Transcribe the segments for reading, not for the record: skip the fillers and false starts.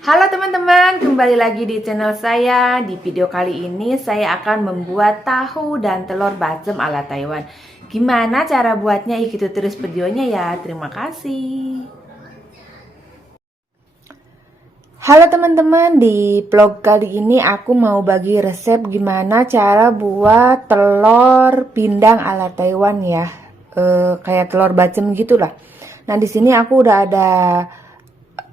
Halo teman-teman, kembali lagi di channel saya. Di video kali ini saya akan membuat tahu dan telur bacem ala Taiwan. Gimana cara buatnya? Ikuti terus videonya ya. Terima kasih. Halo teman-teman, di vlog kali ini aku mau bagi resep gimana cara buat telur pindang ala Taiwan ya. Kayak telur bacem gitulah. Nah, di sini aku udah ada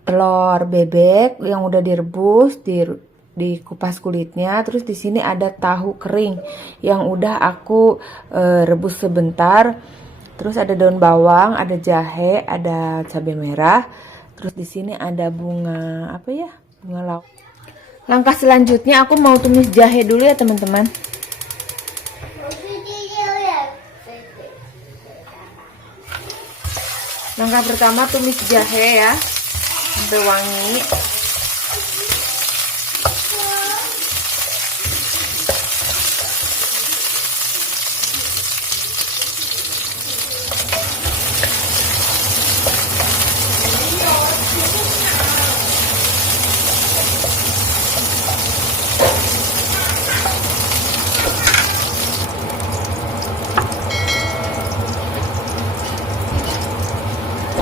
telur bebek yang udah direbus, dikupas kulitnya. Terus di sini ada tahu kering yang udah aku rebus sebentar. Terus ada daun bawang, ada jahe, ada cabai merah. Terus di sini ada bunga apa ya? Bunga lauk. Langkah selanjutnya aku mau tumis jahe dulu ya, teman-teman. Langkah pertama tumis jahe ya, sampai wangi.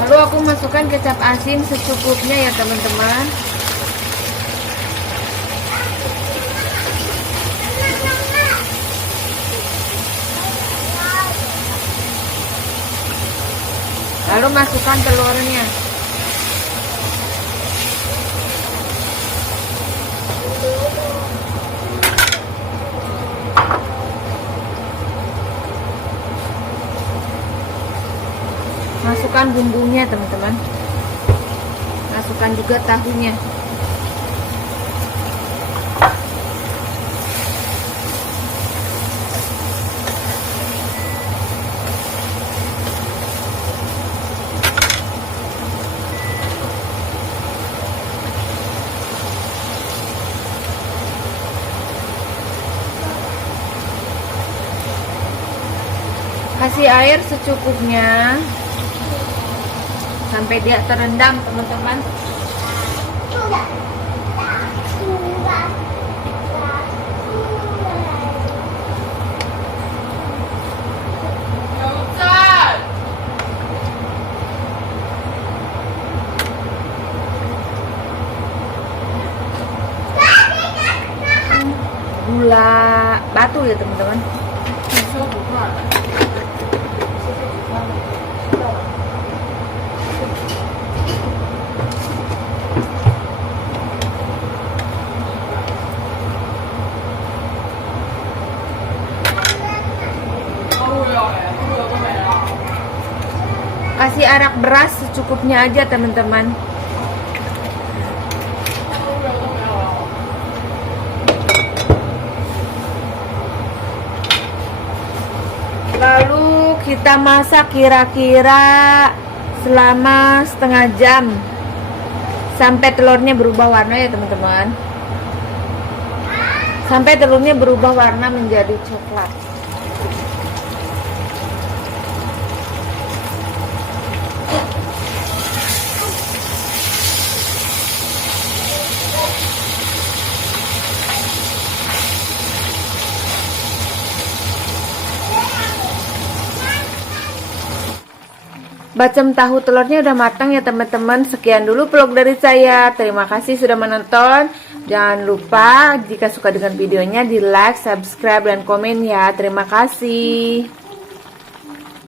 Lalu aku masukkan kecap asin secukupnya ya, teman-teman. Lalu masukkan telurnya. Masukkan bumbunya, teman-teman. Masukkan juga tahunya. Kasih air secukupnya sampai dia terendam, teman-teman. Gula batu ya, teman-teman. Kasih arak beras secukupnya aja, teman-teman. Lalu kita masak kira-kira selama setengah jam sampai telurnya berubah warna ya, teman-teman. Sampai telurnya berubah warna menjadi coklat. Bacem tahu telurnya udah matang ya, teman-teman. Sekian dulu vlog dari saya. Terima kasih sudah menonton. Jangan lupa jika suka dengan videonya di like, subscribe, dan komen ya. Terima kasih.